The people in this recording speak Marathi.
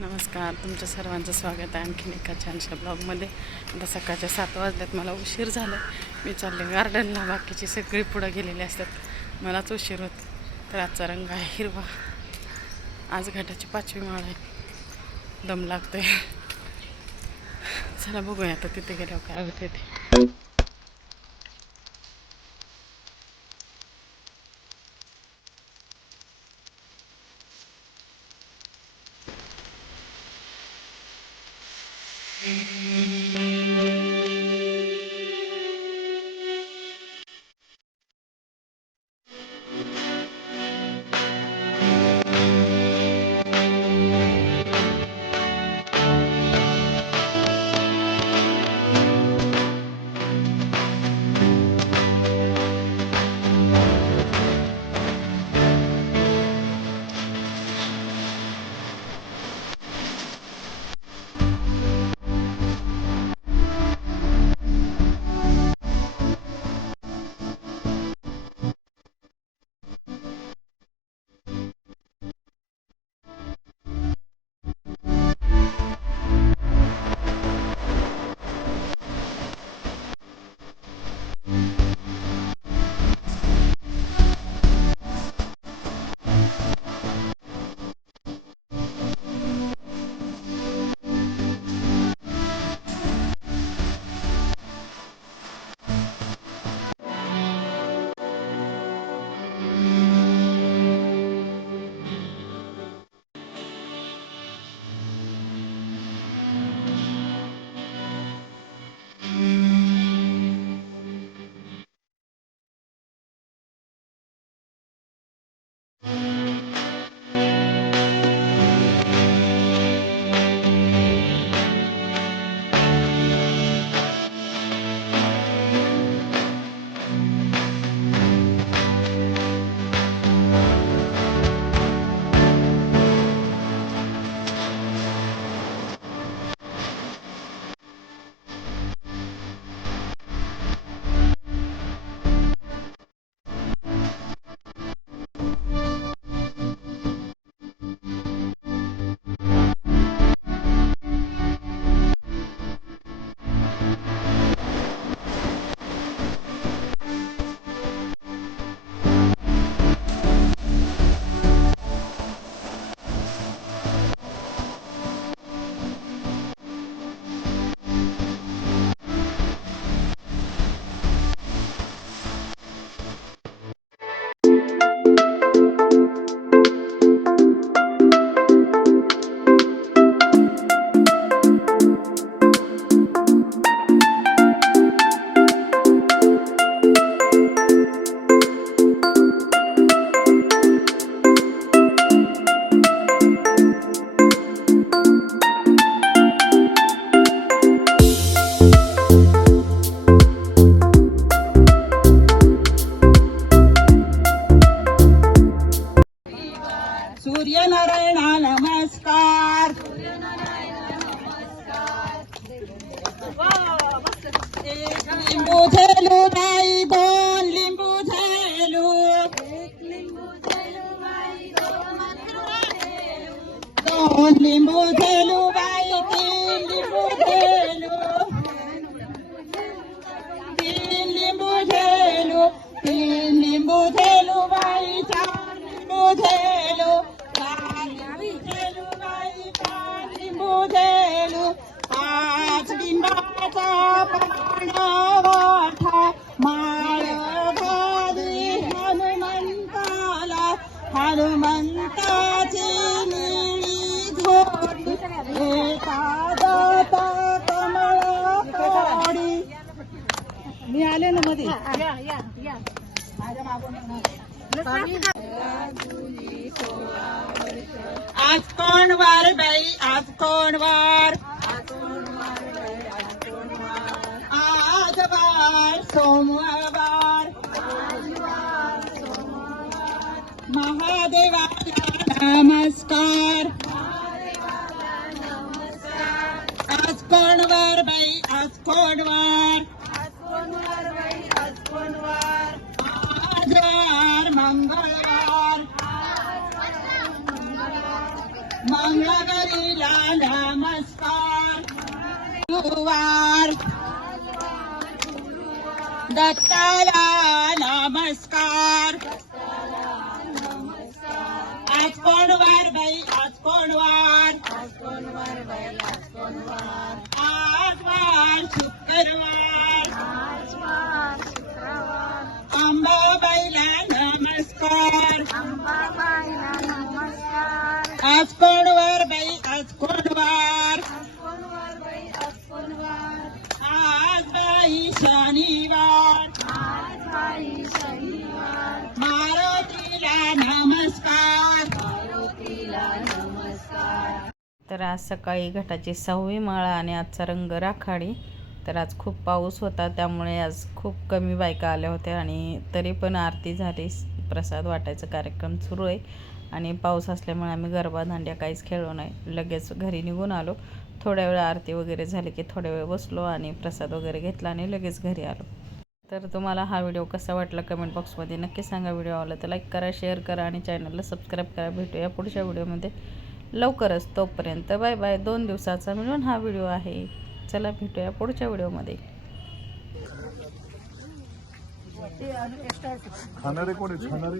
नमस्कार, तुमच्या सर्वांचं स्वागत आहे आणखीन एका छानशा ब्लॉगमध्ये. आता सकाळच्या 7 वाजल्यात, मला उशीर झाला. मी चालले गार्डनला. बाकीची सगळी पुढं गेलेली असतात, मलाच उशीर होत. तर आजचा रंग आहे हिरवा. आज घाटाची 5वी माळ आहे. दम लागतोय. चला बघूया आता तिथे गेल्यावर काय होते ते. सूर्यनारायणा नमस्कार. एक लिंबू झेलू बाई, 2 लिंबू झेलू, 2 लिंबू झेलू बाई, 3 लिंबू झेलू, 3 लिंबू झेलू, 3 लिंबू झेलू बाई, 4 लिंबू झेलू, 4 लिंबू बाई, 5 लिंबू झेलू, 5 लिंबाचा पांडवाठा माळ घाली हनुमंताला, हनुमंताची निळी घोडी, एका दाता कमळा कोडी. मी आले ना मध्ये. आज कोण वार बाई, आज कोण वार, आज वार सोमवार, महादेवाला नमस्कार. आज कोण वार बाई, आज कोण वार, आज वार मंगळवार, मंगळवार मारुतीला नमस्कार. गुरुवार दत्ताला नमस्कार. आज कोण वार बाई, आज कोण वार. आज वार शुक्रवार. अंबाबाईला नमस्कार. आज कोण वार बाई, आज कोण वार. आज बाई शनिवार. मारुतीला नमस्कार. तर आज सकाळी घटाची 6वी माळा आणि आजचा रंग राखाडी. तर आज खूप पाऊस होता, त्यामुळे आज खूप कमी बायका आल्या होत्या आणि तरी पण आरती झाली. प्रसाद वाटायचा कार्यक्रम सुरू आहे आणि पाऊस असल्यामुळे आम्ही गरबा दांड्या काहीच खेळलो नाही. लगेच घरी निघून आलो. थोड्या वेळ आरती वगैरे झाली की थोड्या वेळ बसलो आणि प्रसाद वगैरे घेतला आणि लगेच घरी आलो. तर तुम्हाला हा व्हिडिओ कसा वाटला कमेंट बॉक्समध्ये नक्की सांगा. व्हिडिओ आवडला तर लाईक करा, शेअर करा आणि चॅनलला सबस्क्राईब करा. भेटूया पुढच्या व्हिडिओमध्ये लवकरच. तोपर्यंत बाय बाय. 2 दिवसाचा मिळून हा व्हिडिओ आहे. चला भेटूया पुढच्या व्हिडिओमध्ये. खाणारे कोण आहेत खाणारे